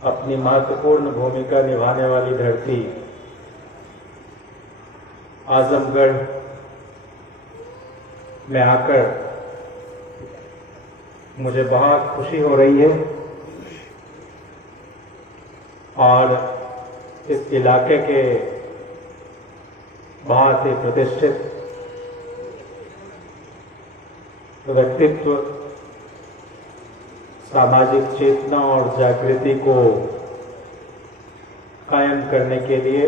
अपनी महत्वपूर्ण भूमिका निभाने वाली धरती आजमगढ़ में आकर मुझे बहुत खुशी हो रही है और इस इलाके के बहुत ही प्रतिष्ठित व्यक्तित्व सामाजिक चेतना और जागृति को कायम करने के लिए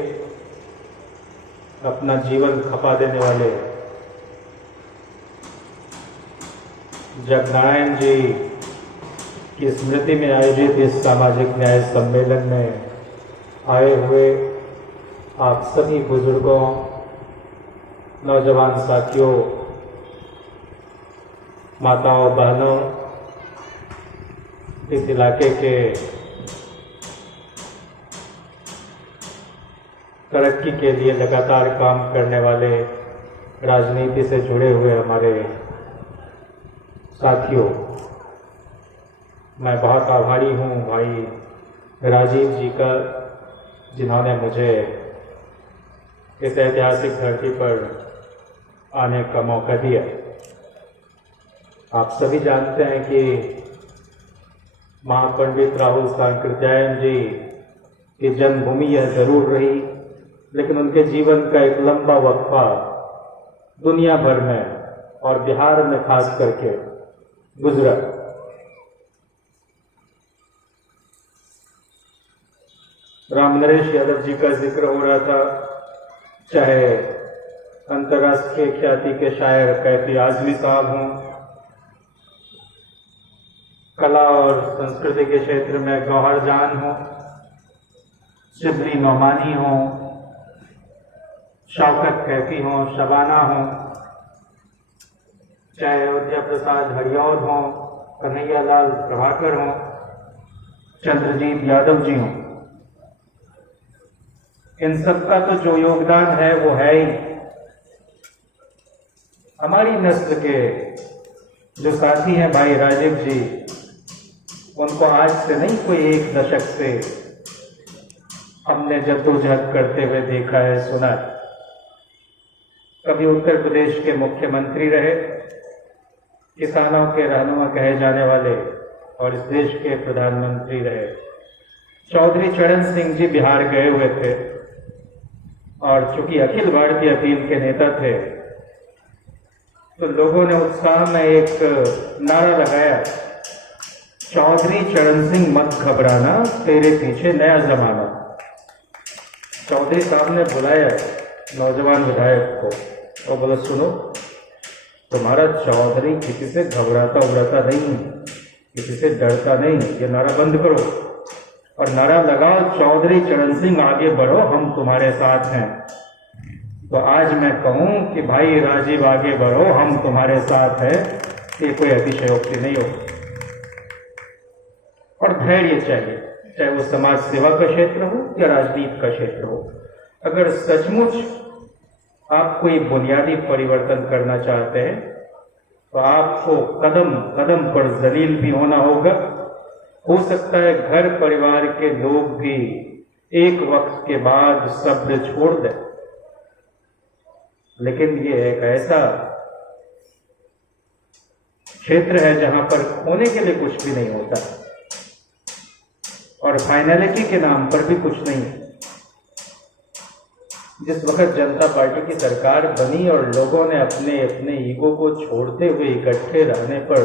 अपना जीवन खपा देने वाले जगनारायण जी की स्मृति में आयोजित इस सामाजिक न्याय सम्मेलन में आए हुए आप सभी बुजुर्गों, नौजवान साथियों, माताओं, बहनों, इस इलाके के तरक्की के लिए लगातार काम करने वाले, राजनीति से जुड़े हुए हमारे साथियों, मैं बहुत आभारी हूँ भाई राजीव जी का, जिन्होंने मुझे इस ऐतिहासिक धरती पर आने का मौका दिया। आप सभी जानते हैं कि महापंडित राहुल सांकृत्यायन जी की जन्मभूमि यह जरूर रही, लेकिन उनके जीवन का एक लंबा वक्फा दुनिया भर में और बिहार में खास करके गुजरा। रामनरेश यादव जी का जिक्र हो रहा था, चाहे अंतर्राष्ट्रीय ख्याति के शायर कैफी आजमी साहब हों, कला और संस्कृति के क्षेत्र में गौहर जान हो, शिबली नौमानी हो, शौकत कैफी हो, शबाना हो, चाहे अयोध्या प्रसाद हरिऔध हो, कन्हैया लाल प्रभाकर हो, चंद्रजीत यादव जी हों, इन सबका तो जो योगदान है वो है ही। हमारी नस्ल के जो साथी हैं भाई राजीव जी, उनको आज से नहीं कोई एक दशक से हमने जद्दोजहद करते हुए देखा है, सुना है। कभी उत्तर प्रदेश के मुख्यमंत्री रहे, किसानों के रहनुमा कहे जाने वाले, और इस देश के प्रधानमंत्री रहे। चौधरी चरण सिंह जी बिहार गए हुए थे और चूंकि अखिल भारतीय अपील के नेता थे, तो लोगों ने उत्साह में एक नारा लगाया, चौधरी चरण सिंह मत घबराना, तेरे पीछे नया जमाना। चौधरी साहब ने बुलाया नौजवान विधायक को और बोला, सुनो, तुम्हारा चौधरी किसी से घबराता उबराता नहीं, किसी से डरता नहीं, ये नारा बंद करो और नारा लगाओ, चौधरी चरण सिंह आगे बढ़ो, हम तुम्हारे साथ हैं। तो आज मैं कहूं कि भाई राजीव आगे बढ़ो, हम तुम्हारे साथ हैं, ये कोई अतिशयोक्ति नहीं हो। और धैर्य चाहिए, चाहे वो समाज सेवा का क्षेत्र हो या राजनीति का क्षेत्र हो। अगर सचमुच आप कोई बुनियादी परिवर्तन करना चाहते हैं तो आपको कदम कदम पर जलील भी होना होगा। हो सकता है घर परिवार के लोग भी एक वक्त के बाद शब्द छोड़ दें, लेकिन ये एक ऐसा क्षेत्र है जहां पर खोने के लिए कुछ भी नहीं होता और फाइनलिटी के नाम पर भी कुछ नहीं। जिस वक्त जनता पार्टी की सरकार बनी और लोगों ने अपने अपने ईगो को छोड़ते हुए इकट्ठे रहने पर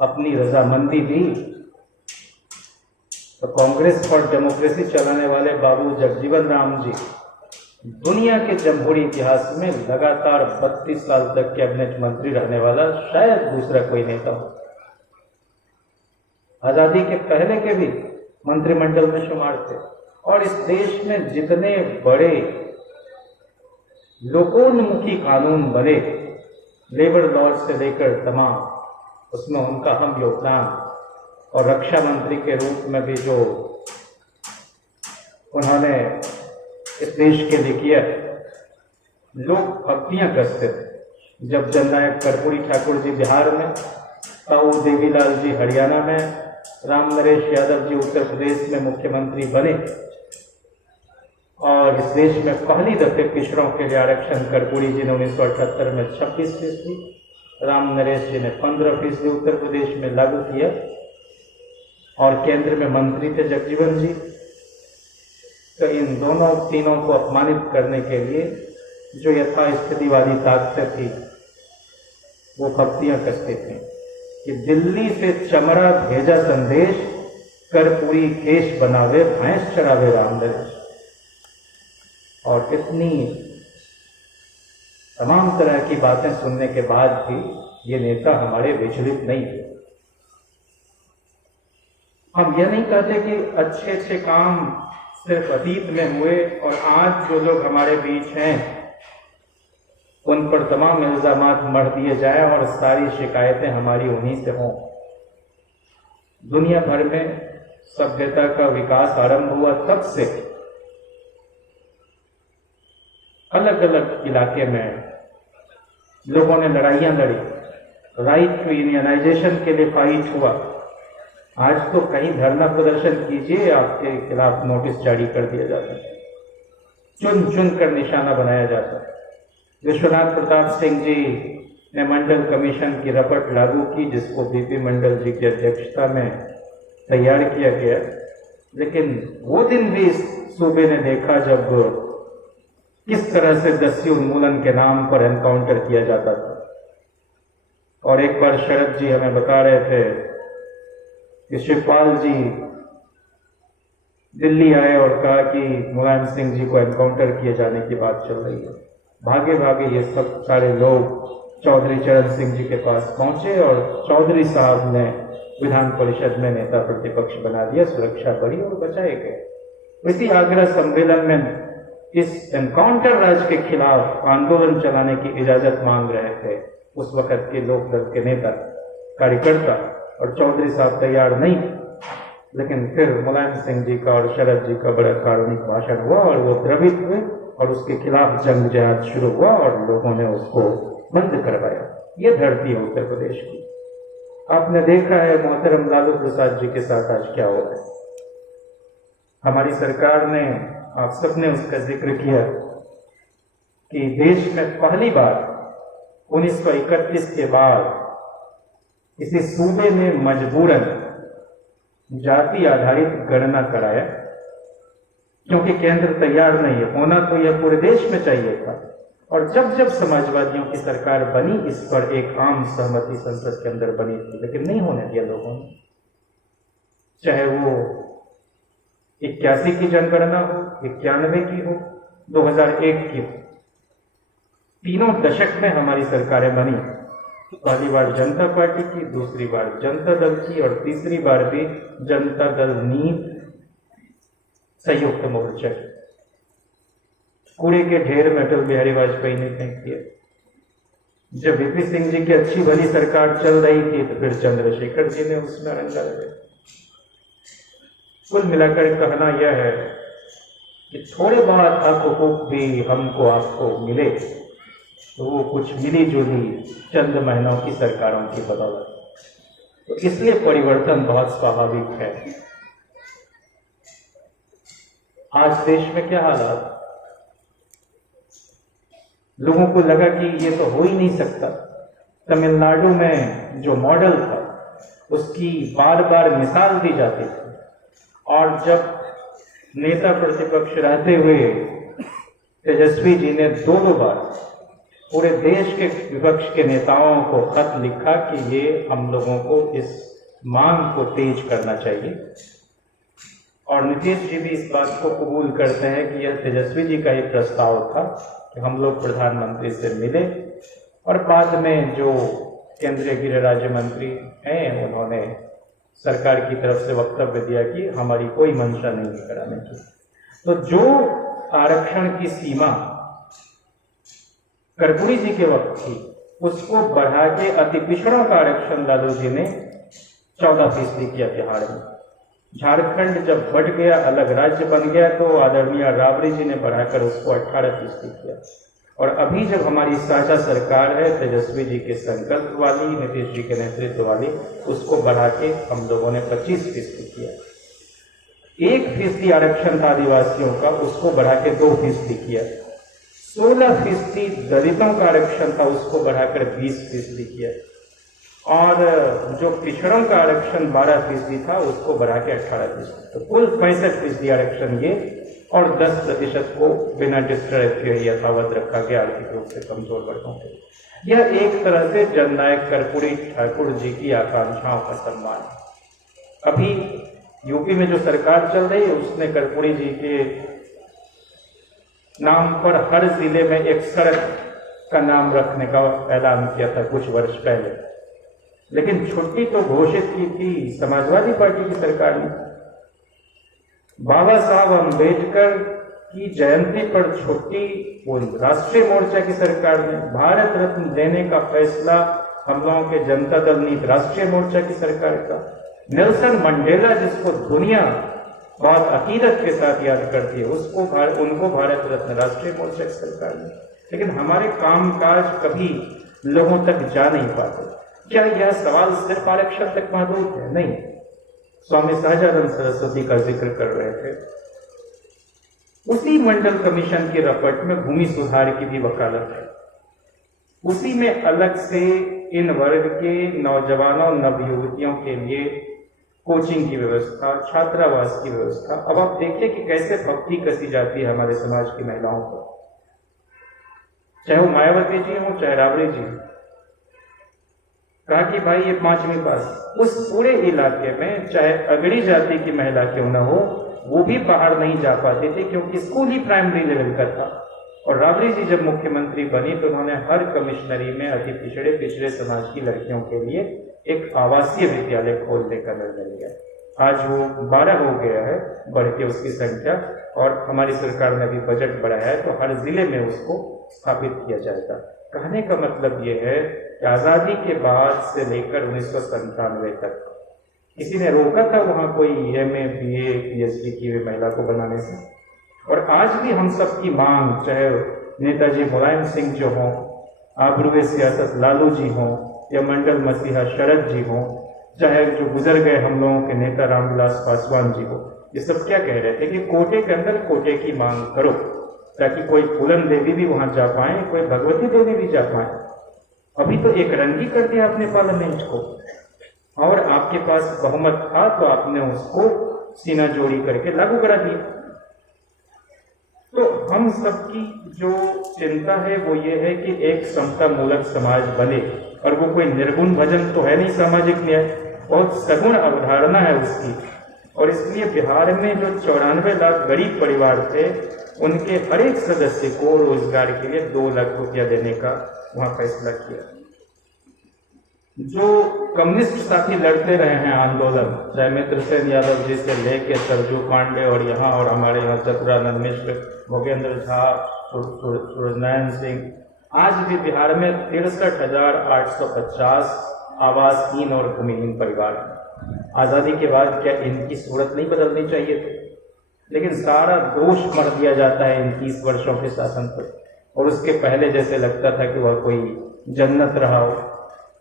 अपनी रजामंदी दी, तो कांग्रेस फॉर डेमोक्रेसी चलाने वाले बाबू जगजीवन राम जी दुनिया के जमहूरी इतिहास में लगातार 32 साल तक कैबिनेट मंत्री रहने वाला शायद दूसरा कोई नेता हो। आजादी के पहले के भी मंत्रिमंडल में शुमार थे और इस देश में जितने बड़े लोकोन्मुखी कानून बने, लेबर लॉ से लेकर तमाम, उसमें उनका अहम योगदान, और रक्षा मंत्री के रूप में भी जो उन्होंने इस देश के लिए किया, लोग भक्तियां कसते थे। जब जननायक कर्पूरी ठाकुर जी बिहार में, ताऊ देवीलाल जी हरियाणा में, राम नरेश यादव जी उत्तर प्रदेश में मुख्यमंत्री बने और इस देश में पहली दफे पिछड़ों के लिए आरक्षण कर्पूरी जी ने 1978 में 26%, राम नरेश जी ने 15% उत्तर प्रदेश में लागू किया और केंद्र में मंत्री थे जगजीवन जी। तो इन दोनों तीनों को अपमानित करने के लिए जो यथास्थितिवादी ताकत थी वो खप्तियां कसते थे कि दिल्ली से चमड़ा भेजा संदेश, कर्पूरी केश बनावे भैंस चरावे राम नरेश। और इतनी तमाम तरह की बातें सुनने के बाद भी ये नेता हमारे विचलित नहीं हुए। हम यह नहीं कहते कि अच्छे अच्छे काम सिर्फ अतीत में हुए और आज जो लोग हमारे बीच हैं उन पर तमाम इल्जामात मढ़ दिए जाए और सारी शिकायतें हमारी उन्हीं से हों। दुनिया भर में सभ्यता का विकास आरंभ हुआ तब से अलग अलग इलाके में लोगों ने लड़ाइयां लड़ी, राइट टू यूनियनाइजेशन के लिए फाइट हुआ। आज तो कहीं धरना प्रदर्शन कीजिए, आपके खिलाफ नोटिस जारी कर दिया जाता है, चुन चुन कर निशाना बनाया जाता है। विश्वनाथ प्रताप सिंह जी ने मंडल कमीशन की रपट लागू की, जिसको बीपी मंडल जी की अध्यक्षता में तैयार किया गया, लेकिन वो दिन भी इस सूबे ने देखा जब किस तरह से दस्यु उन्मूलन के नाम पर एनकाउंटर किया जाता था। और एक बार शरद जी हमें बता रहे थे कि शिवपाल जी दिल्ली आए और कहा कि मुलायम सिंह जी को एनकाउंटर किए जाने की बात चल रही है। भागे भागे ये सब सारे लोग चौधरी चरण सिंह जी के पास पहुंचे और चौधरी साहब ने विधान परिषद में नेता प्रतिपक्ष बना दिया, सुरक्षा बढ़ी और बचाए गए। इसी आगरा सम्मेलन में इस एनकाउंटर राज के खिलाफ आंदोलन चलाने की इजाजत मांग रहे थे उस वक्त के लोकदल के नेता कार्यकर्ता, और चौधरी साहब तैयार नहीं। लेकिन फिर मुलायम सिंह जी का और शरद जी का बड़ा कारुणिक भाषण हुआ और वो द्रवित हुए और उसके खिलाफ जंग जहाद शुरू हुआ और लोगों ने उसको बंद करवाया। ये धरती है उत्तर प्रदेश की। आपने देखा है मोहतरम लालू प्रसाद जी के साथ आज क्या हो रहा है। हमारी सरकार ने, आप सबने उसका जिक्र किया कि देश में पहली बार 1931 के बाद किसी सूबे में मजबूरन जाति आधारित गणना कराया, क्योंकि केंद्र तैयार नहीं है। होना तो यह पूरे देश में चाहिए था। और जब जब समाजवादियों की सरकार बनी, इस पर एक आम सहमति संसद के अंदर बनी थी, लेकिन नहीं होने दिया लोगों ने। चाहे वो 81 की जनगणना हो, 91 की हो, 2001 की हो, तीनों दशक में हमारी सरकारें बनी। पहली बार जनता पार्टी की, दूसरी बार जनता दल की और तीसरी बार भी जनता दल नीत संयुक्त मोर्चा की। कूड़े के ढेर में अटल बिहारी वाजपेयी ने फेंक दिया। जब वीपी सिंह जी की अच्छी भली सरकार चल रही थी तो फिर चंद्रशेखर जी ने उसमें रंगा लगाया। कुल मिलाकर कहना यह है कि थोड़े बहुत हक हुकूक भी हमको आपको मिले तो वो कुछ मिली जुली चंद महीनों की सरकारों की बदौलत। तो इसलिए परिवर्तन बहुत स्वाभाविक है। आज देश में क्या हालात, लोगों को लगा कि ये तो हो ही नहीं सकता। तमिलनाडु में जो मॉडल था उसकी बार बार मिसाल दी जाती थी, और जब नेता प्रतिपक्ष रहते हुए तेजस्वी जी ने दो बार पूरे देश के विपक्ष के नेताओं को खत लिखा कि ये हम लोगों को इस मांग को तेज करना चाहिए, और नीतीश जी भी इस बात को कबूल करते हैं कि यह तेजस्वी जी का ही प्रस्ताव था कि हम लोग प्रधानमंत्री से मिले। और बाद में जो केंद्रीय गृह राज्य मंत्री हैं उन्होंने सरकार की तरफ से वक्तव्य दिया कि हमारी कोई मंशा नहीं है कराने की। तो जो आरक्षण की सीमा कर्पूरी जी के वक्त थी उसको बढ़ा के अति पिछड़ों का आरक्षण लालू जी ने 14% किया बिहार में। झारखंड जब बढ़ गया, अलग राज्य बन गया, तो आदरणीय राबड़ी जी ने बढ़ाकर उसको 18% किया। और अभी जब हमारी साझा सरकार है तेजस्वी जी के संकल्प वाली, नीतीश जी के नेतृत्व वाली, उसको बढ़ा के हम लोगों ने 25% किया। 1% आरक्षण था आदिवासियों का, उसको बढ़ा के 2% किया। 16% दलितों का आरक्षण था, उसको बढ़ाकर 20% किया। और जो पिछड़ों का आरक्षण 12% था, उसको बढ़ा के 18%। तो कुल 65% आरक्षण ये, और 10% को बिना डिस्टर्ब किए यथावत रखा गया आर्थिक रूप से कमजोर वर्गों के। यह एक तरह से जननायक कर्पूरी ठाकुर जी की आकांक्षाओं का सम्मान है। अभी यूपी में जो सरकार चल रही है, उसने कर्पूरी जी के नाम पर हर जिले में एक सड़क का नाम रखने का ऐलान किया था कुछ वर्ष पहले, लेकिन छुट्टी तो घोषित की थी समाजवादी पार्टी की सरकार ने। बाबा साहब अम्बेडकर की जयंती पर छुट्टी वो राष्ट्रीय मोर्चा की सरकार ने। भारत रत्न देने का फैसला हम लोगों के जनता दल नीति राष्ट्रीय मोर्चा की सरकार का। नेल्सन मंडेला, जिसको दुनिया बहुत अकीदत के साथ याद करती है, उनको भारत रत्न राष्ट्रीय मोर्चा की सरकार ने। लेकिन हमारे कामकाज कभी लोगों तक जा नहीं पाते। क्या यह सवाल सिर्फ आरक्षण तक महदूद है? नहीं। स्वामी सहजानंद सरस्वती का जिक्र कर रहे थे। उसी मंडल कमीशन की रिपोर्ट में भूमि सुधार की भी वकालत है। उसी में अलग से इन वर्ग के नौजवानों नवयुवतियों के लिए कोचिंग की व्यवस्था, छात्रावास की व्यवस्था। अब आप देखिए कि कैसे भक्ति कसी जाती है हमारे समाज की महिलाओं को, चाहे वो मायावती जी हो चाहे राबड़ी जी। कहा कि भाई ये 5वीं पास। उस पूरे इलाके में चाहे अगड़ी जाति की महिला क्यों न हो, वो भी बाहर नहीं जा पाती थी, क्योंकि स्कूल ही प्राइमरी लेवल का था। और राबड़ी जी जब मुख्यमंत्री बनी तो उन्होंने हर कमिश्नरी में अति पिछड़े समाज की लड़कियों के लिए एक आवासीय विद्यालय खोलने का निर्णय लिया। आज वो 12 हो गया है, बढ़ के उसकी संख्या, और हमारी सरकार ने भी बजट बढ़ाया है तो हर जिले में उसको स्थापित किया जाएगा। कहने का मतलब ये है कि आजादी के बाद से लेकर 1997 तक किसी ने रोका था वहां कोई MA, BA, PhD की हुई महिला को बनाने से? और आज भी हम सब की मांग, चाहे नेताजी मुलायम सिंह जो हों, आबरूए सियासत लालू जी हों, या मंडल मसीहा शरद जी हों, चाहे जो गुजर गए हम लोगों के नेता रामविलास पासवान जी हो, ये सब क्या कह रहे थे कि कोटे के अंदर कोटे की मांग करो, ताकि कोई फूलन देवी भी वहां जा पाए, कोई भगवती देवी भी जा पाए। अभी तो एक रंगी कर दिया आपने पार्लियामेंट को, और आपके पास बहुमत था तो आपने उसको सीना जोड़ी करके लागू करा दिया। तो हम सबकी जो चिंता है वो ये है कि एक समता मूलक समाज बने, और वो कोई निर्गुण भजन तो है नहीं सामाजिक न्याय, बहुत सगुण अवधारणा है उसकी। और इसलिए बिहार में जो 94 लाख गरीब परिवार थे, उनके हर एक सदस्य को रोजगार के लिए 2 लाख रुपया देने का वहां फैसला किया। जो कम्युनिस्ट साथी लड़ते रहे हैं आंदोलन, चाहे मित्रसेन यादव जी से लेके सरजू पांडे और यहाँ और हमारे यहाँ चतुरानंद मिश्र, भोगेंद्र झा, सूरजनारायण सिंह, आज भी बिहार में 63,850 आवासहीन और भूमिहीन परिवार हैं। आजादी के बाद क्या इनकी सूरत नहीं बदलनी चाहिए थी? लेकिन सारा दोष मर दिया जाता है इन 30 वर्षों के शासन पर, और उसके पहले जैसे लगता था कि वह कोई जन्नत रहा हो।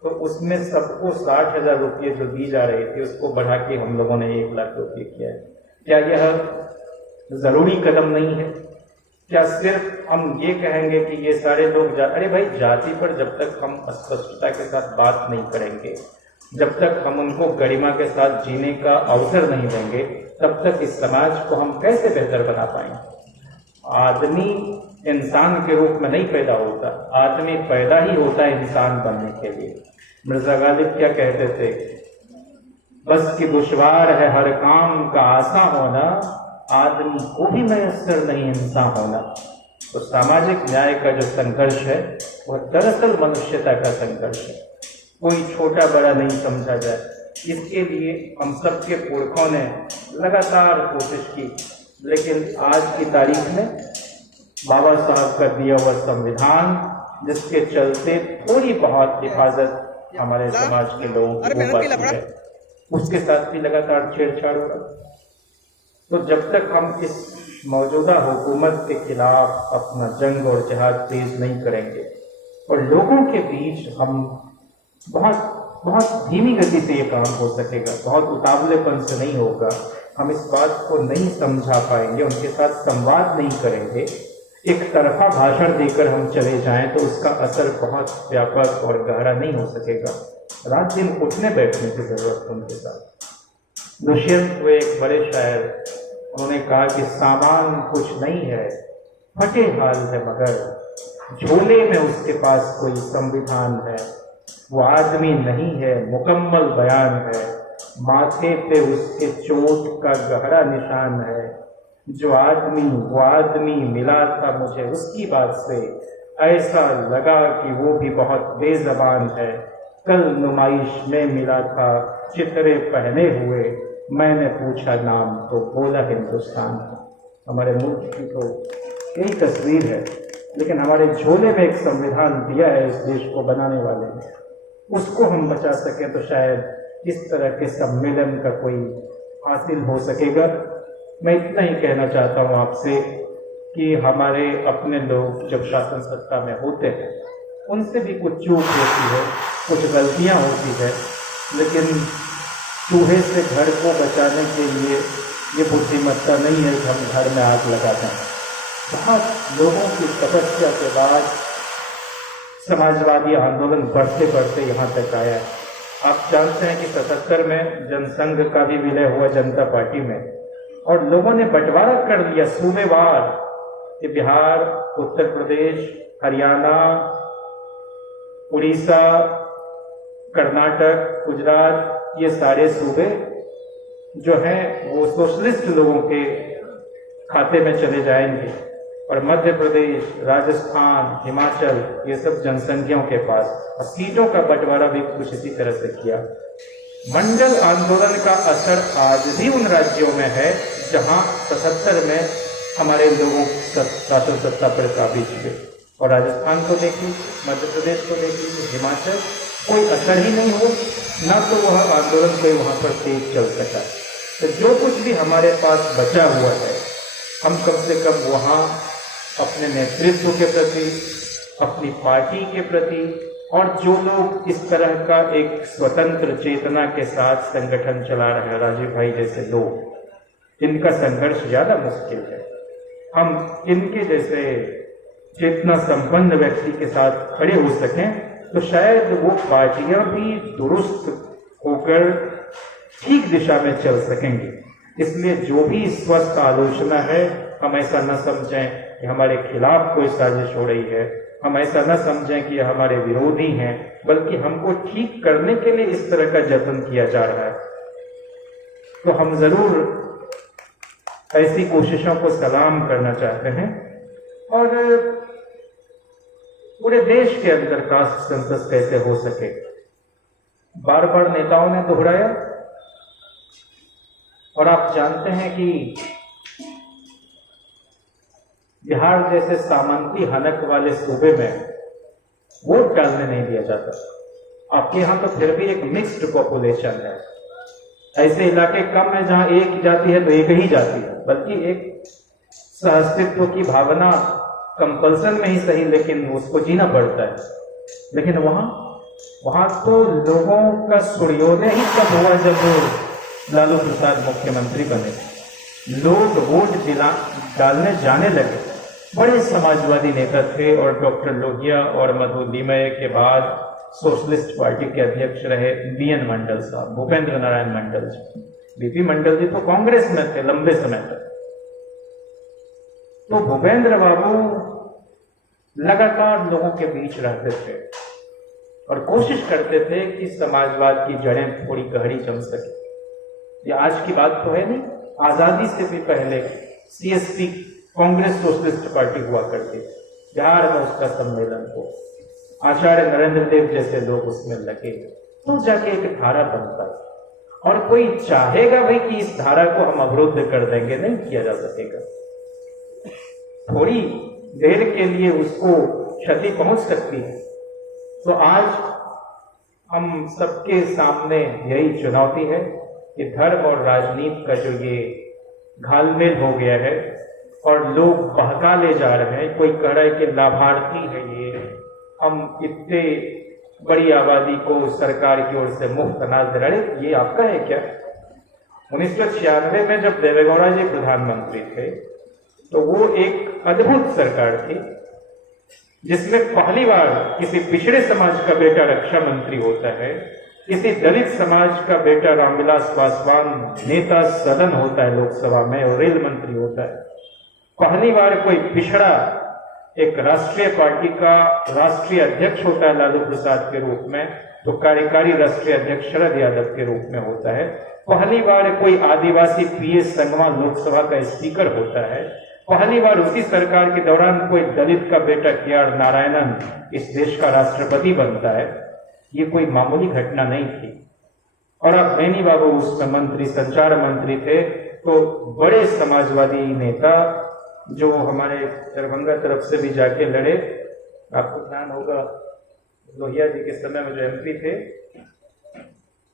तो उसमें सबको 60,000 रुपये जो दी जा रही थी उसको बढ़ा के हम लोगों ने 1 लाख रुपये किया है। क्या यह जरूरी कदम नहीं है? क्या सिर्फ हम ये कहेंगे कि ये सारे लोग अरे भाई, जाति पर जब तक हम स्पष्टता के साथ बात नहीं करेंगे, जब तक हम उनको गरिमा के साथ जीने का अवसर नहीं देंगे, तब तक इस समाज को हम कैसे बेहतर बना पाएंगे? आदमी इंसान के रूप में नहीं पैदा होता, आदमी पैदा ही होता है इंसान बनने के लिए। मिर्जा गालिब क्या कहते थे? बस कि दुश्वार है हर काम का आसान होना, आदमी को भी मयस्सर नहीं इंसान होना। तो सामाजिक न्याय का जो संघर्ष है वह दरअसल मनुष्यता का संघर्ष है, कोई छोटा बड़ा नहीं समझा जाए। इसके लिए हम सबके पुरखों ने लगातार कोशिश की, लेकिन आज की तारीख में बाबा साहब का दिया हुआ संविधान, जिसके चलते थोड़ी बहुत हिफाजत हमारे समाज के लोगों को हो पाती है, उसके साथ भी लगातार छेड़छाड़ हो रहा। तो जब तक हम इस मौजूदा हुकूमत के खिलाफ अपना जंग और जिहाद तेज नहीं करेंगे और लोगों के बीच हम बहुत बहुत धीमी गति से ये काम हो सकेगा, बहुत उतावलेपन से नहीं होगा। हम इस बात को नहीं समझा पाएंगे, उनके साथ संवाद नहीं करेंगे, एक तरफा भाषण देकर हम चले जाएं तो उसका असर बहुत व्यापक और गहरा नहीं हो सकेगा। रात दिन उठने बैठने की जरूरत उनके साथ। दुष्यंत हुए एक बड़े शायर, उन्होंने कहा कि सामान कुछ नहीं है, फटे हाल है, मगर झोले में उसके पास कोई संविधान है। वो आदमी नहीं है, मुकम्मल बयान है, माथे पे उसके चोट का गहरा निशान है। जो आदमी वो आदमी मिला था मुझे उसकी बात से, ऐसा लगा कि वो भी बहुत बेज़बान है। कल नुमाइश में मिला था चितरे पहने हुए, मैंने पूछा नाम तो बोला हिंदुस्तान। हमारे मुल्क की तो यही तस्वीर है, लेकिन हमारे झोले में एक संविधान दिया है इस देश को बनाने वाले ने, उसको हम बचा सकें तो शायद इस तरह के सम्मेलन का कोई हासिल हो सकेगा। मैं इतना ही कहना चाहता हूँ आपसे कि हमारे अपने लोग जब शासन सत्ता में होते हैं उनसे भी कुछ चूक होती है, कुछ गलतियाँ होती है, लेकिन चूहे से घर को बचाने के लिए ये बुद्धिमत्ता नहीं है कि हम घर में आग लगा दें। बहुत लोगों की तपस्या के बाद समाजवादी आंदोलन बढ़ते बढ़ते यहाँ तक आया है। आप जानते हैं कि 77 में जनसंघ का भी विलय हुआ जनता पार्टी में, और लोगों ने बंटवारा कर लिया सूबेवार कि बिहार, उत्तर प्रदेश, हरियाणा, उड़ीसा, कर्नाटक, गुजरात, ये सारे सूबे जो हैं वो सोशलिस्ट लोगों के खाते में चले जाएंगे, और मध्य प्रदेश, राजस्थान, हिमाचल, ये सब जनसंघियों के पास। और सीटों का बंटवारा भी कुछ इसी तरह से किया। मंडल आंदोलन का असर आज भी उन राज्यों में है जहां 77 में हमारे लोगों शासन सत्ता पर काबिज हुए। और राजस्थान को देखिए, मध्य प्रदेश को देखिए, हिमाचल, कोई असर ही नहीं हो, ना तो वह आंदोलन कोई वहां पर तेज चल सका। तो जो कुछ भी हमारे पास बचा हुआ है, हम कम से कम वहाँ अपने नेतृत्व के प्रति, अपनी पार्टी के प्रति, और जो लोग इस तरह का एक स्वतंत्र चेतना के साथ संगठन चला रहे हैं, राजीव भाई जैसे लोग, इनका संघर्ष ज्यादा मुश्किल है। हम इनके जैसे चेतना संपन्न व्यक्ति के साथ खड़े हो सकें तो शायद वो पार्टियां भी दुरुस्त होकर ठीक दिशा में चल सकेंगी। इसलिए जो भी स्वस्थ आलोचना है, हम ऐसा न समझें कि हमारे खिलाफ कोई साजिश हो रही है, हम ऐसा न समझें कि हमारे विरोधी हैं, बल्कि हमको ठीक करने के लिए इस तरह का जतन किया जा रहा है। तो हम जरूर ऐसी कोशिशों को सलाम करना चाहते हैं। और पूरे देश के अंदर कास्ट सेंसस कैसे हो सके, बार बार नेताओं ने दोहराया। और आप जानते हैं कि बिहार जैसे सामंती हनक वाले सूबे में वोट डालने नहीं दिया जाता। आपके यहाँ तो फिर भी एक मिक्स्ड पॉपुलेशन है, ऐसे इलाके कम है जहां एक जाति है तो एक ही जाति है, बल्कि एक सहअस्तित्व की भावना कंपल्सन में ही सही, लेकिन उसको जीना पड़ता है। लेकिन वहां तो लोगों का सूर्योदय ही तब हुआ जब लालू प्रसाद मुख्यमंत्री बने। लोग वोट डालने जाने लगे। बड़े समाजवादी नेता थे, और डॉक्टर लोहिया और मधु लीमय के बाद सोशलिस्ट पार्टी के अध्यक्ष रहे बीएन मंडल साहब, भूपेंद्र नारायण मंडल जी। बीपी मंडल जी तो कांग्रेस में थे लंबे समय तक। तो भूपेंद्र बाबू लगातार लोगों के बीच रहते थे और कोशिश करते थे कि समाजवाद की जड़ें थोड़ी गहरी जम सके। ये आज की बात तो है नहीं, आजादी से भी पहले सीएसपी, कांग्रेस सोशलिस्ट पार्टी हुआ करती, बिहार में उसका सम्मेलन हो, आचार्य नरेंद्र देव जैसे लोग उसमें लगे, तो जाके एक धारा बनता है। और कोई चाहेगा भाई कि इस धारा को हम अवरुद्ध कर देंगे, नहीं किया जा सकेगा। थोड़ी देर के लिए उसको क्षति पहुंच सकती है। तो आज हम सबके सामने यही चुनौती है कि धर्म और राजनीति का जो ये घालमेल हो गया है, और लोग बहका ले जा रहे हैं। कोई कह रहा है कि लाभार्थी है ये, हम इतने बड़ी आबादी को सरकार की ओर से मुफ्त अनाज दे रहे हैं, ये आपका है क्या? 1996 में जब देवेगौड़ा जी प्रधानमंत्री थे तो वो एक अद्भुत सरकार थी जिसमें पहली बार किसी पिछड़े समाज का बेटा रक्षा मंत्री होता है, किसी दलित समाज का बेटा रामविलास पासवान नेता सदन होता है लोकसभा में और रेल मंत्री होता है। पहली बार कोई पिछड़ा एक राष्ट्रीय पार्टी का राष्ट्रीय अध्यक्ष होता है लालू प्रसाद के रूप में, तो कार्यकारी राष्ट्रीय अध्यक्ष शरद यादव के रूप में होता है। पहली बार कोई आदिवासी पीएस संगमा लोकसभा का स्पीकर होता है। पहली बार उसी सरकार के दौरान कोई दलित का बेटा के.आर. नारायणन इस देश का राष्ट्रपति बनता है। ये कोई मामूली घटना नहीं थी। और अब नैनी बाबू उसमें मंत्री, संचार मंत्री थे, तो बड़े समाजवादी नेता जो हमारे दरभंगा तरफ से भी जाके लड़े, आपको ध्यान होगा लोहिया जी के समय में जो एमपी थे,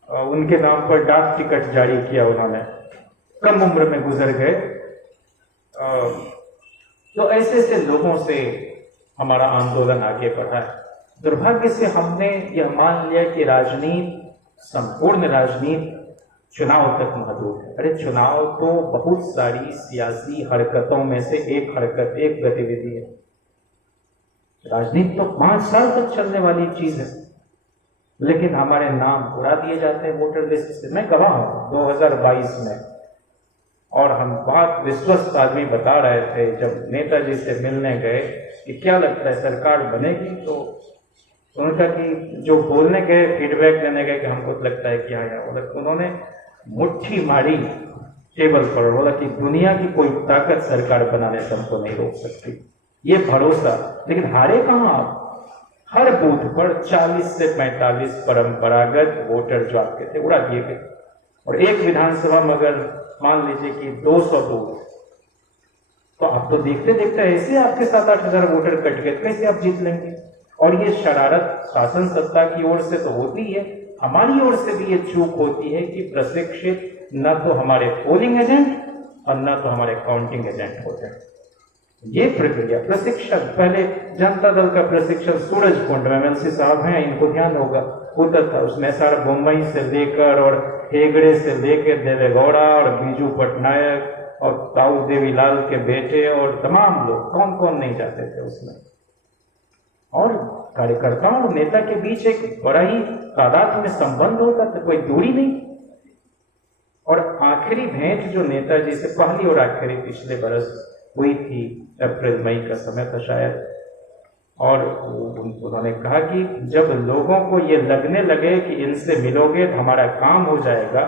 उनके नाम पर डाक टिकट जारी किया उन्होंने, कम उम्र में गुजर गए। तो ऐसे ऐसे लोगों से हमारा आंदोलन आगे बढ़ा है। दुर्भाग्य से हमने यह मान लिया कि राजनीति, संपूर्ण राजनीति चुनाव तक महदूद है। अरे चुनाव तो बहुत सारी सियासी हरकतों में से एक हरकत, एक गतिविधि है। राजनीति तो 5 साल तक चलने वाली चीज है, लेकिन हमारे नाम उड़ा दिए जाते हैं वोटर लिस्ट से। मैं गवाह हूं 2022 में, और हम बहुत विश्वस्त आदमी बता रहे थे जब नेताजी से मिलने गए कि क्या लगता है सरकार बनेगी, तो उनका कि जो बोलने गए, फीडबैक लेने गए कि हमको तो लगता है कि हाँ, उन्होंने मुट्ठी मारी टेबल पर, बोला कि दुनिया की कोई ताकत सरकार बनाने से हमको नहीं रोक सकती, ये भरोसा। लेकिन हारे कहाँ आप? हर बूथ पर 40 से 45 परंपरागत वोटर जो आपके थे उड़ा दिए गए। और एक विधानसभा में अगर मान लीजिए कि 200 बूथ, तो आप तो देखते देखते ऐसे आपके 7-8 हजार वोटर कट गए, कैसे आप जीत लेंगे? और ये शरारत शासन सत्ता की ओर से तो होती है, हमारी ओर से भी ये चूक होती है कि प्रशिक्षित न तो हमारे पोलिंग एजेंट और न तो हमारे काउंटिंग एजेंट होते हैं। ये प्रक्रिया प्रशिक्षण, पहले जनता दल का प्रशिक्षण सूरजकुंड में एमएलसी साहब हैं, इनको ध्यान होगा, होता था। उसमें सारा मुंबई से लेकर और हेगड़े से लेकर देवेगौड़ा और बीजू पटनायक और ताऊ देवीलाल के बेटे और तमाम लोग, कौन कौन नहीं जाते थे उसमें। और कार्यकर्ताओं और नेता के बीच एक बड़ा ही तादाद में संबंध होता था, कोई दूरी नहीं। और आखिरी भेंट जो नेताजी से पहली और आखिरी पिछले बरस हुई थी, अप्रैल मई का समय था शायद, और उन्होंने कहा कि जब लोगों को ये लगने लगे कि इनसे मिलोगे तो हमारा काम हो जाएगा,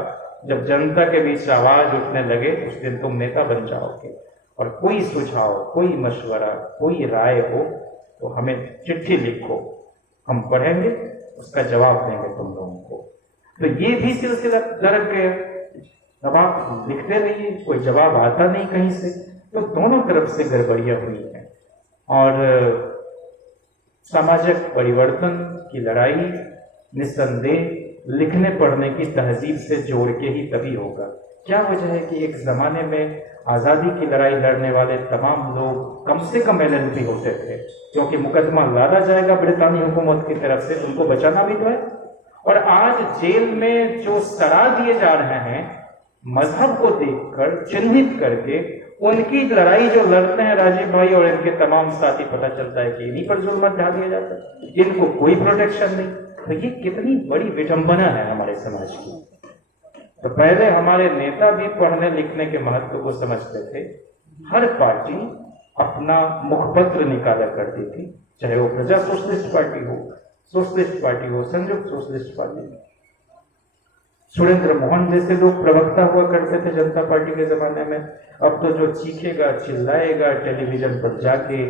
जब जनता के बीच आवाज उठने लगे उस दिन तुम नेता बन जाओगे। और कोई सुझाव, कोई मशवरा, कोई राय हो तो हमें चिट्ठी लिखो, हम पढ़ेंगे, उसका जवाब देंगे तुम लोगों को। तो ये भी सिलसिला दरक गया। अब आप लिखते रहिए, कोई जवाब आता नहीं कहीं से, तो दोनों तरफ से गड़बड़ियां हुई हैं। और सामाजिक परिवर्तन की लड़ाई निस्संदेह लिखने पढ़ने की तहजीब से जोड़ के ही तभी होगा। क्या वजह है कि एक जमाने में आजादी की लड़ाई लड़ने वाले तमाम लोग कम से कम एलएलबी होते थे, क्योंकि मुकदमा लादा जाएगा ब्रितानी हुकूमत की तरफ से, उनको बचाना भी तो है। और आज जेल में जो सड़ा दिए जा रहे हैं, मजहब को देखकर चिन्हित करके उनकी लड़ाई जो लड़ते हैं राजीव भाई और इनके तमाम साथी, पता चलता है कि इन्हीं पर जुल्म ढा दिया जाता है, इनको कोई प्रोटेक्शन नहीं। तो ये कितनी बड़ी विडंबना है हमारे समाज की। तो पहले हमारे नेता भी पढ़ने लिखने के महत्व को समझते थे। हर पार्टी अपना मुखपत्र निकाला करती थी, चाहे वो प्रजा सोशलिस्ट पार्टी हो, सोशलिस्ट पार्टी हो, संयुक्त सोशलिस्ट पार्टी। सुरेंद्र मोहन जैसे लोग प्रवक्ता हुआ करते थे जनता पार्टी के जमाने में। अब तो जो चीखेगा, चिल्लाएगा, टेलीविजन पर जाके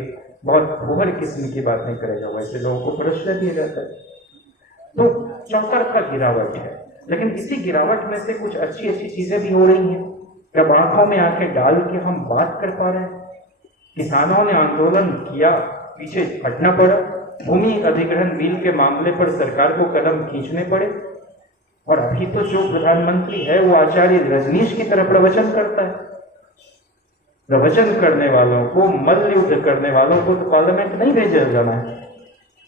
बहुत फुहर किस्म की बात नहीं करेगा, वैसे लोगों को पुरस्कार दिया जाता है। तो चौतरफा गिरावट है, लेकिन इसी गिरावट में से कुछ अच्छी अच्छी चीजें भी हो रही हैं। जब आंखों में आंखें डाल के हम बात कर पा रहे हैं, किसानों ने आंदोलन किया, पीछे हटना पड़ा, भूमि अधिग्रहण बिल के मामले पर सरकार को कदम खींचने पड़े। और अभी तो जो प्रधानमंत्री है वो आचार्य रजनीश की तरह प्रवचन करता है। प्रवचन करने वालों को, मल्ल युद्ध करने वालों को तो पार्लियामेंट नहीं भेजा जाना है,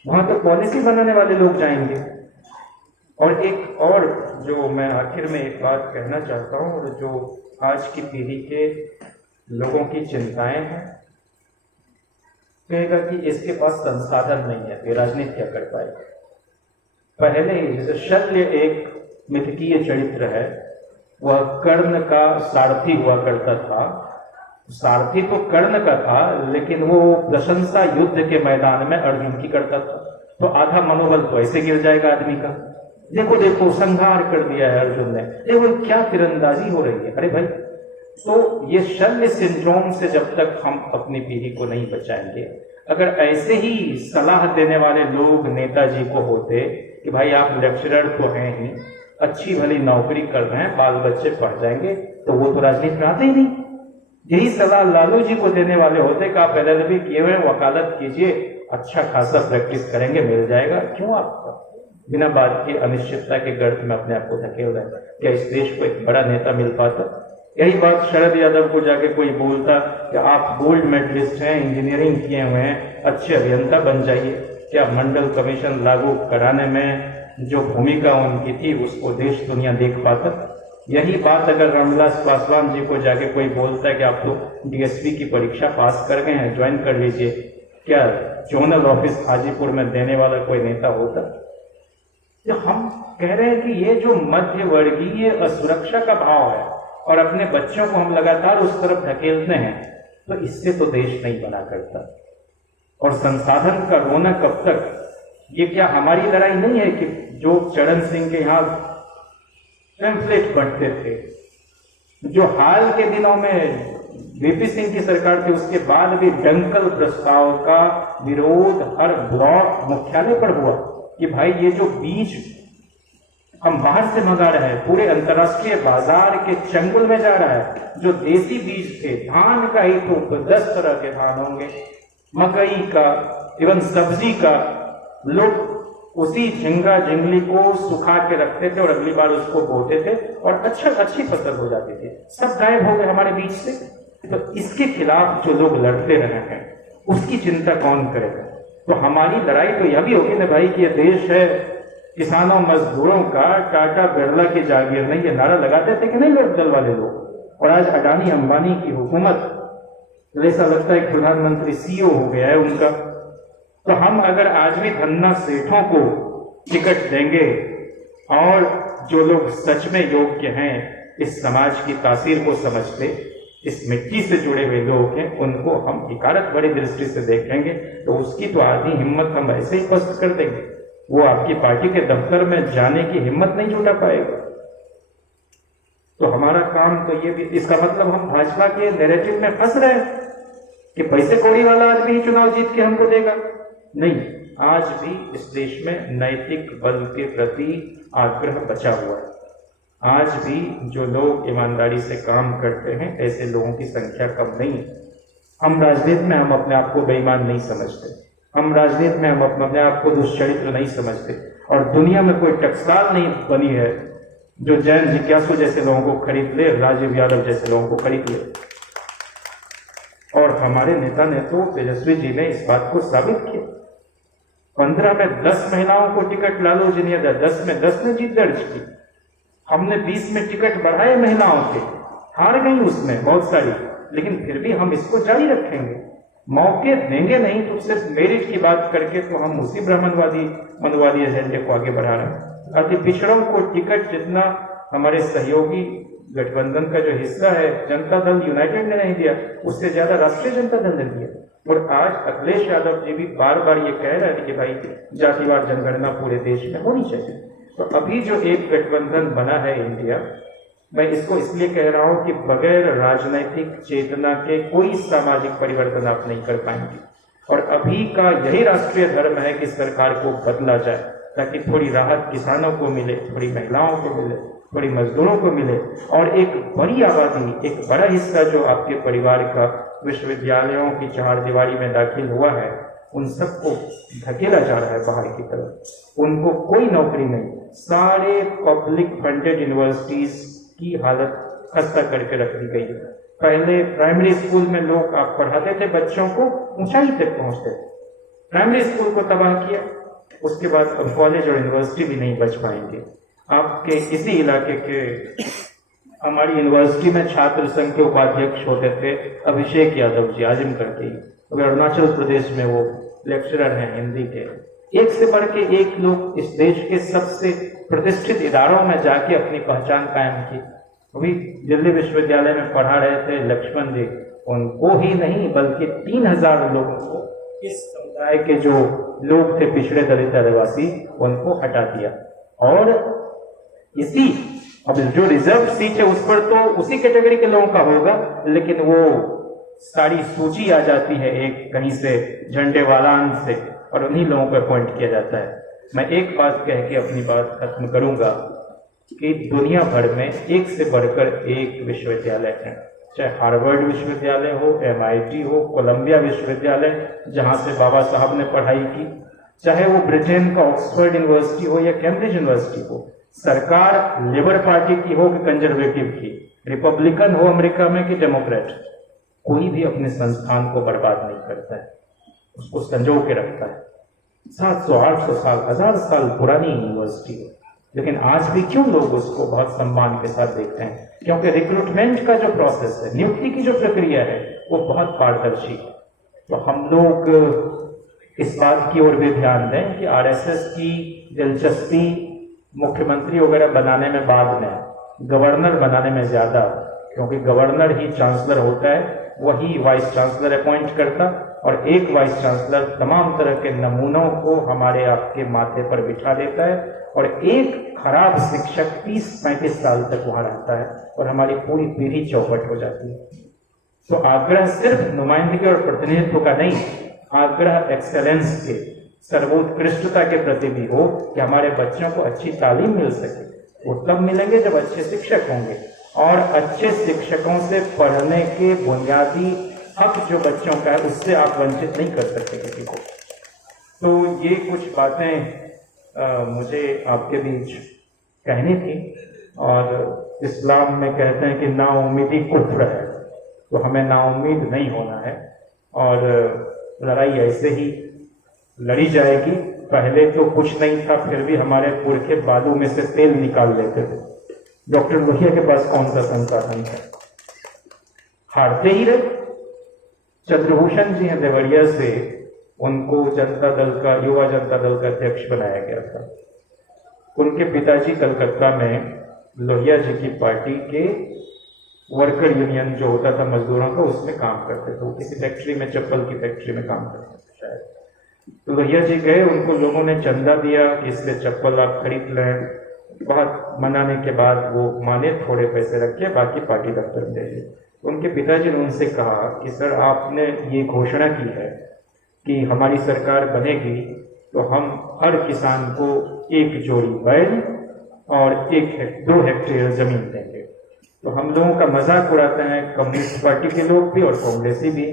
वहां तो पॉलिसी बनाने वाले लोग जाएंगे। और एक और जो मैं आखिर में एक बात कहना चाहता हूं, और जो आज की पीढ़ी के लोगों की चिंताएं हैं, कहेगा कि इसके पास संसाधन नहीं है, ये राजनीति क्या कर पाएगा। पहले ही जैसे शल्य एक मिथकीय चरित्र है, वह कर्ण का सारथी हुआ करता था। सारथी तो कर्ण का था, लेकिन वो प्रशंसा युद्ध के मैदान में अर्जुन की करता था, तो आधा मनोबल तो ऐसे गिर जाएगा आदमी का। देखो देखो संहार कर दिया है अर्जुन ने, देखो क्या तीरंदाजी हो रही है। अरे भाई, तो ये शल्य सिंड्रोम से जब तक हम अपनी पीढ़ी को नहीं बचाएंगे, अगर ऐसे ही सलाह देने वाले लोग नेताजी को होते कि भाई आप लेक्चरर तो हैं ही, अच्छी भली नौकरी कर रहे हैं, बाल बच्चे पढ़ जाएंगे, तो वो तो राजनीति में आते ही नहीं। यही सलाह लालू जी को देने वाले होते कि आप LLB किए हुए वकालत कीजिए, अच्छा खासा प्रैक्टिस करेंगे, मिल जाएगा। क्यों आप बिना बात की अनिश्चितता के गर्त में अपने आप को धकेल रहे हैं? क्या इस देश को एक बड़ा नेता मिल पाता? यही बात शरद यादव को जाके कोई बोलता कि आप गोल्ड मेडलिस्ट हैं, इंजीनियरिंग किए हुए हैं, अच्छे अभियंता बन जाइए, क्या मंडल कमीशन लागू कराने में जो भूमिका उनकी थी उसको देश दुनिया देख पाता? यही बात अगर रामविलास पासवान जी को जाके कोई बोलता है कि आप तो DSP की परीक्षा पास कर गए हैं, ज्वाइन कर लीजिए, क्या जोनल ऑफिस हाजीपुर में देने वाला कोई नेता होता? तो हम कह रहे हैं कि ये जो मध्य वर्गीय असुरक्षा का भाव है और अपने बच्चों को हम लगातार उस तरफ धकेलते हैं, तो इससे तो देश नहीं बना करता। और संसाधन का रोना कब तक? ये क्या हमारी लड़ाई नहीं है कि जो चरण सिंह के यहाँ पैम्फलेट बंटते थे, जो हाल के दिनों में VP सिंह की सरकार थी, उसके बाद भी डंकल प्रस्ताव का विरोध हर ब्लॉक मुख्यालय पर हुआ कि भाई ये जो बीज हम बाहर से मंगा रहे हैं, पूरे अंतर्राष्ट्रीय बाजार के चंगुल में जा रहा है, जो देसी बीज थे, धान का ही तो 10 तरह के धान होंगे, मकई का, इवन सब्जी का, लोग उसी झिंगा झिंगली को सुखा के रखते थे और अगली बार उसको बोते थे और अच्छी फसल हो जाती थी। सब गायब हो गए हमारे बीच से। तो इसके खिलाफ जो लोग लड़ते रहे हैं, उसकी चिंता कौन करेगा? तो हमारी लड़ाई तो यह भी होगी ना भाई कि यह देश है किसानों मजदूरों का, टाटा बिरला की जागीर नहीं, ये नारा लगाते थे कि नहीं लोक दल वाले लोग। और आज अडानी अंबानी की हुकूमत, ऐसा लगता है प्रधानमंत्री CEO हो गया है उनका। तो हम अगर आज भी धन्ना सेठों को टिकट देंगे और जो लोग सच में योग्य हैं, इस समाज की तासीर को समझते, इस मिट्टी से जुड़े हुए लोग हैं, उनको हम इकारत बड़ी दृष्टि से देखेंगे, तो उसकी तो आधी हिम्मत हम ऐसे ही पस्त कर देंगे। वो आपकी पार्टी के दफ्तर में जाने की हिम्मत नहीं जुटा पाएगा। तो हमारा काम तो ये भी, इसका मतलब हम भाजपा के नैरेटिव में फंस रहे हैं कि पैसे कौड़ी वाला आदमी ही चुनाव जीत के हमको देगा। नहीं, आज भी इस देश में नैतिक बल के प्रति आग्रह बचा हुआ है। आज भी जो लोग ईमानदारी से काम करते हैं, ऐसे लोगों की संख्या कम नहीं है। हम राजनीति में हम अपने आप को बेईमान नहीं समझते, हम राजनीति में हम अपने आप को दुष्चरित्र नहीं समझते, और दुनिया में कोई टकसाल नहीं बनी है जो जैन जिज्ञासु जैसे लोगों को खरीद ले, राजीव यादव जैसे लोगों को खरीद ले। और हमारे नेता ने तो, तेजस्वी जी ने इस बात को साबित किया। 15 में 10 महिलाओं को टिकट लालू जी ने दिया, 10 में 10 ने जीत दर्ज की। हमने 20 में टिकट बढ़ाए महिलाओं के, हार गई उसमें बहुत सारी, लेकिन फिर भी हम इसको जारी रखेंगे। मौके देंगे नहीं तो सिर्फ मेरिट की बात करके तो हम उसी ब्राह्मणवादी मनवादी एजेंडे को आगे बढ़ा रहे हैं। अति पिछड़ों को टिकट जितना हमारे सहयोगी गठबंधन का जो हिस्सा है जनता दल यूनाइटेड ने नहीं दिया, उससे ज्यादा राष्ट्रीय जनता दल ने दिया। और आज अखिलेश यादव जी भी बार बार ये कह रहे हैं कि भाई जातिवार जनगणना पूरे देश में होनी चाहिए। तो अभी जो एक गठबंधन बना है इंडिया, मैं इसको इसलिए कह रहा हूं कि बगैर राजनैतिक चेतना के कोई सामाजिक परिवर्तन आप नहीं कर पाएंगे। और अभी का यही राष्ट्रीय धर्म है कि सरकार को बदला जाए, ताकि थोड़ी राहत किसानों को मिले, थोड़ी महिलाओं को मिले, थोड़ी मजदूरों को मिले, और एक बड़ी आबादी, एक बड़ा हिस्सा जो आपके परिवार का विश्वविद्यालयों की चारदीवारी में दाखिल हुआ है, उन सबको धकेला जा रहा है बाहर की तरफ। उनको कोई नौकरी नहीं। सारे पब्लिक फंडेड यूनिवर्सिटीज की हालत खस्ता करके रख दी गई है। पहले प्राइमरी स्कूल में लोग आप पढ़ाते थे बच्चों को, ऊंचाई तक पहुंचते थे। प्राइमरी स्कूल को तबाह किया, उसके बाद अब कॉलेज और यूनिवर्सिटी भी नहीं बच पाएंगे। आपके इसी इलाके के हमारी यूनिवर्सिटी में छात्र संघ के उपाध्यक्ष होते थे अभिषेक यादव जी, आजमगढ़ के, अगर अरुणाचल प्रदेश में वो लेक्चरर हैं हिंदी के। एक से बढ़ के एक लोग इस देश के सबसे प्रतिष्ठित इदारों में जाके अपनी पहचान कायम की। अभी दिल्ली विश्वविद्यालय में पढ़ा रहे थे लक्ष्मण जी, उनको ही नहीं बल्कि 3000 लोगों को, इस समुदाय के जो लोग थे पिछड़े दलित आदिवासी, उनको हटा दिया। और इसी अब जो रिजर्व सीट है उस पर तो उसी कैटेगरी के लोगों का होगा, लेकिन वो सारी सूची आ जाती है एक कहीं से झंडे वालान से, और उन्हीं लोगों को अपॉइंट किया जाता है। मैं एक बात कह के अपनी बात खत्म करूंगा कि दुनिया भर में एक से बढ़कर एक विश्वविद्यालय है, चाहे हार्वर्ड विश्वविद्यालय हो, MIT हो, कोलंबिया विश्वविद्यालय जहां से बाबा साहब ने पढ़ाई की, चाहे वो ब्रिटेन का ऑक्सफोर्ड यूनिवर्सिटी हो या कैम्ब्रिज यूनिवर्सिटी हो, सरकार लेबर पार्टी की हो कि कंजर्वेटिव की, रिपब्लिकन हो अमेरिका में कि डेमोक्रेट, कोई भी अपने संस्थान को बर्बाद नहीं करता है, उसको संजो के रखता है। 700-800 साल, 1000 साल पुरानी यूनिवर्सिटी है, लेकिन आज भी क्यों लोग उसको बहुत सम्मान के साथ देखते हैं? क्योंकि रिक्रूटमेंट का जो प्रोसेस है, नियुक्ति की जो प्रक्रिया है, वो बहुत पारदर्शी है। तो हम लोग इस बात की ओर भी ध्यान दें कि RSS की दिलचस्पी मुख्यमंत्री वगैरह बनाने में बाद में, गवर्नर बनाने में ज्यादा, क्योंकि गवर्नर ही चांसलर होता है, वही वाइस चांसलर अपॉइंट करता, और एक वाइस चांसलर तमाम तरह के नमूनों को हमारे आपके माथे पर बिठा देता है, और एक खराब शिक्षक 30-35 साल तक वहां रहता है, और हमारी पूरी पीढ़ी चौपट हो जाती है। तो आग्रह सिर्फ नुमाइंदगी और प्रतिनिधित्व का नहीं, आग्रह एक्सेलेंस के, सर्वोत्कृष्टता के प्रति भी हो कि हमारे बच्चों को अच्छी तालीम मिल सके। वो तब मिलेंगे जब अच्छे शिक्षक होंगे, और अच्छे शिक्षकों से पढ़ने के बुनियादी हक जो बच्चों का है उससे आप वंचित नहीं कर सकते किसी को। तो ये कुछ बातें मुझे आपके बीच कहनी थी। और इस्लाम में कहते हैं कि नाउम्मीदी कुफ्र है, तो हमें नाउम्मीद नहीं होना है, और लड़ाई ऐसे ही लड़ी जाएगी। पहले तो कुछ नहीं था, फिर भी हमारे पुरखे बालू में से तेल निकाल लेते थे। डॉक्टर लोहिया के पास कौन सा संसाधन था? हारते ही रहे। चंद्रभूषण जी हैं देवरिया से, उनको जनता दल का, युवा जनता दल का अध्यक्ष बनाया गया था। उनके पिताजी कलकत्ता में लोहिया जी की पार्टी के वर्कर यूनियन जो होता था मजदूरों का, उसमें काम करते थे। वो किसी फैक्ट्री में, चप्पल की फैक्ट्री में काम करते थे शायद। तो लोहिया जी गए, उनको लोगों ने चंदा दिया कि इससे चप्पल आप खरीद लें। बहुत मनाने के बाद वो माने, थोड़े पैसे रखे, बाकी पार्टी दफ्तर में दे दिए। उनके पिताजी ने उनसे कहा कि सर, आपने ये घोषणा की है कि हमारी सरकार बनेगी तो हम हर किसान को 1 जोड़ी बैल और 2 हेक्टेयर जमीन देंगे। तो हम लोगों का मजाक उड़ाते हैं कम्युनिस्ट पार्टी के लोग भी और कांग्रेसी भी।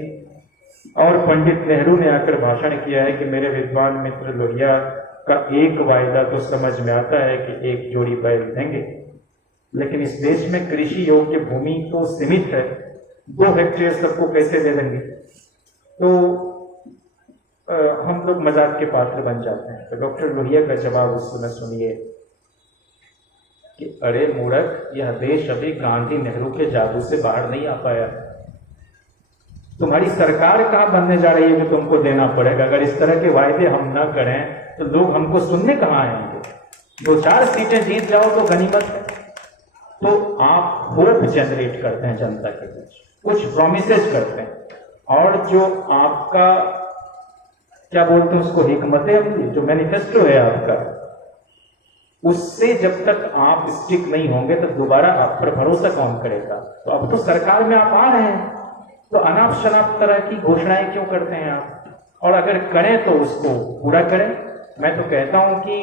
और पंडित नेहरू ने आकर भाषण किया है कि मेरे विद्वान मित्र लोहिया का एक वायदा तो समझ में आता है कि 1 जोड़ी बैल देंगे, लेकिन इस देश में कृषि योग्य भूमि तो सीमित है, 2 हेक्टेयर सबको कैसे दे देंगे? तो हम लोग मजाक के पात्र बन जाते हैं। तो डॉक्टर लोहिया का जवाब उस समय सुनिए कि अरे मूर्ख, यह देश अभी गांधी नेहरू के जादू से बाहर नहीं आ पाया। तुम्हारी सरकार कहाँ बनने जा रही है जो तुमको देना पड़ेगा? अगर इस तरह के वायदे हम ना करें तो लोग हमको सुनने कहाँ आएंगे? 2-4 सीटें जीत जाओ तो गनीमत है। तो आप होप जनरेट करते हैं जनता के बीच, कुछ प्रोमिसेस करते हैं, और जो आपका क्या बोलते हैं उसको, हिकमत अमली, जो मैनिफेस्टो है आपका, उससे जब तक आप स्टिक नहीं होंगे तो दोबारा आप पर भरोसा कौन करेगा? तो अब तो सरकार में आप आ रहे हैं, तो अनाप शनाप तरह की घोषणाएं क्यों करते हैं आप? और अगर करें तो उसको पूरा करें। मैं तो कहता हूं कि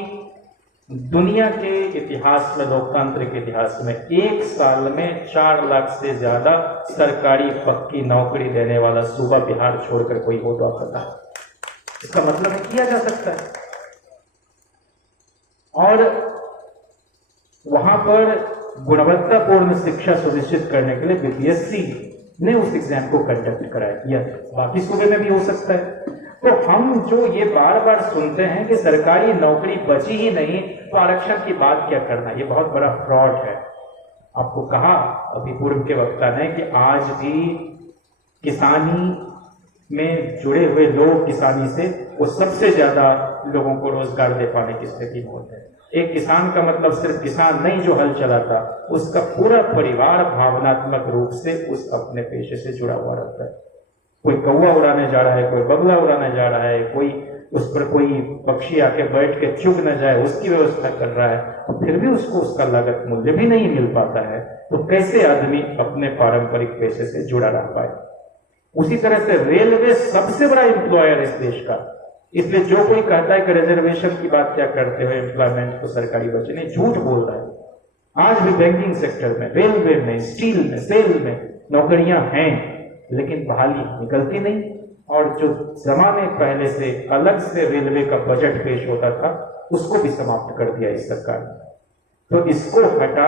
दुनिया के इतिहास में, लोकतांत्रिक इतिहास में, 1 साल में 4 लाख से ज्यादा सरकारी पक्की नौकरी देने वाला सूबा बिहार छोड़कर कोई हो तो आप बताएं। इसका मतलब है किया जा सकता है। और वहां पर गुणवत्तापूर्ण शिक्षा सुनिश्चित करने के लिए BPSC ने उस एग्जाम को कंडक्ट कराया, या बाकी सूबे में भी हो सकता है। तो हम जो ये बार बार सुनते हैं कि सरकारी नौकरी बची ही नहीं तो आरक्षण की बात क्या करना, ये बहुत बड़ा फ्रॉड है। आपको कहा अभी पूर्व के वक्ता ने कि आज भी किसानी में जुड़े हुए लोग, किसानी से वो सबसे ज्यादा लोगों को रोजगार दे पाने की स्थिति में होते हैं। एक किसान का मतलब सिर्फ किसान नहीं जो हल चलाता, उसका पूरा परिवार भावनात्मक रूप से उस अपने पेशे से जुड़ा हुआ रहता है। कोई कौवा उड़ाने जा रहा है, कोई बगला उड़ाने जा रहा है, कोई उस पर कोई पक्षी आके बैठ के चुग न जाए उसकी व्यवस्था कर रहा है, और फिर भी उसको उसका लागत मूल्य भी नहीं मिल पाता है, तो कैसे आदमी अपने पारंपरिक पेशे से जुड़ा रह पाए। उसी तरह से रेलवे सबसे बड़ा एम्प्लॉयर है इस देश का, इसलिए जो कोई कहता है कि रिजर्वेशन की बात क्या करते हो, एम्प्लॉयमेंट तो सरकारी बचे, नहीं, झूठ बोल रहा है। आज भी बैंकिंग सेक्टर में, रेलवे में, स्टील में, सेल में नौकरियां हैं, लेकिन बहाली निकलती नहीं। और जो जमाने पहले से अलग से रेलवे का बजट पेश होता था, उसको भी समाप्त कर दिया इस सरकार ने। तो इसको हटा